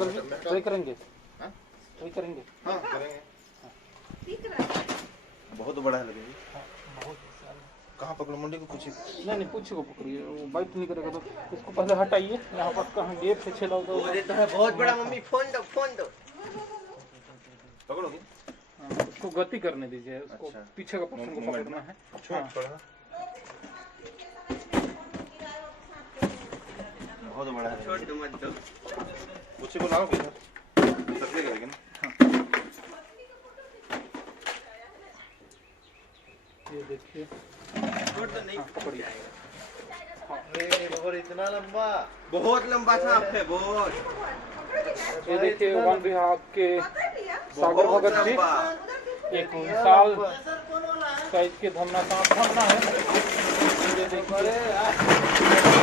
सागर जी try करेंगे? Try करेंगे? हाँ करेंगे। बहुत बड़ा है लगे जी। बहुत कहाँ पकड़ो, मुंडी को पूछिए। नहीं पूछे को पकड़िए, वो बाइट नहीं करेगा तो इसको पहले हटाइए। यहाँ पर कहाँ गेप से छेला होगा बहुत बड़ा। मम्मी फोन दो, फोन दो। पकड़ोगे? उसको गति करने दीजिए, उसको अच्छा। पीछे का पोर्शन को पकड़ना है। बहुत बड़ा है। छोड़ दो मत दो। पूछे को लाओगे सब्जी करेंगे ना। ये देखिए, छोड़ तो नहीं पकड़िए। अरे बहुत इतना लंबा, बहुत लंबा सांप है बहुत। ये देखिए वन विभाग के सागर भगत जी, एक विशाल साइज के धमना सांप धमना है। ये देखिए, अरे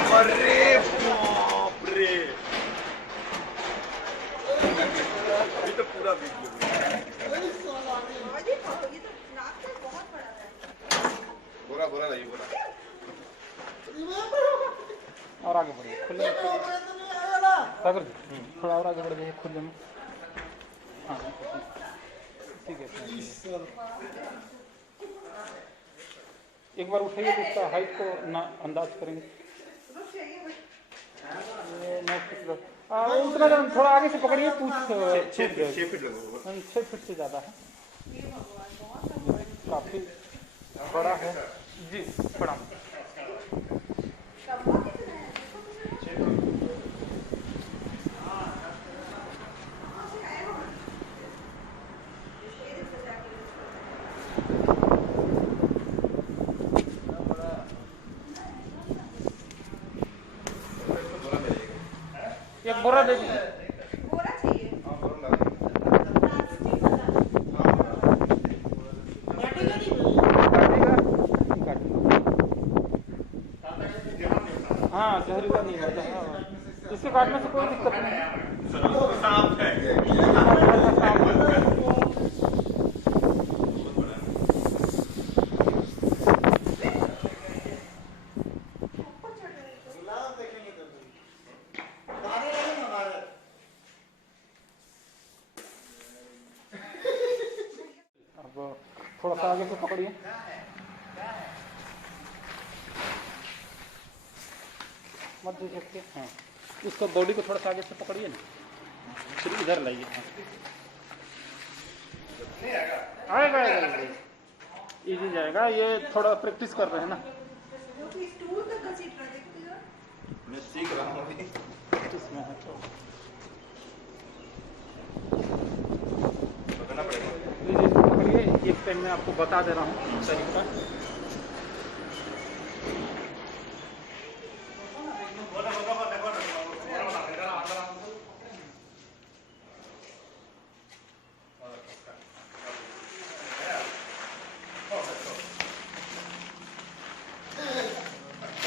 बाप रे, ये तो पूरा बिग बोरा नहीं बोरा। और आगे बढ़िए खुले में। सागर जी थोड़ा और आगे बढ़ जाइए खुले में। हाँ ठीक है। एक बार उठाइए तो इसका हाइट को ना अंदाज करेंगे। ये 9 फीट उतना थोड़ा आगे से पकड़िए, पूछ 6 फीट लगेगा। 6 फीट से ज़्यादा है, काफ़ी बड़ा है जी। प्रणाम। एक बोरा दे दीजिए। बोरा चाहिए? हाँ जहरीला नहीं होता है, इसके काटने से कोई दिक्कत नहीं है। सांप है। अब थोड़ा सा आगे से पकड़िए। मत दे सकते। हाँ इसको बॉडी को थोड़ा सा आगे से पकड़िए ना, फिर इधर लाइए। हाँ आएगा इजी जाएगा। ये थोड़ा प्रैक्टिस कर रहे हैं ना। मैं सीख रहा हूँ अभी। इसमें है तो पकड़ना पड़ेगा। लीजिए इसको पकड़िए। एक टाइम में आपको बता दे रहा हूँ तरीका।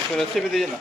तो रस्सी भी दीजिए ना।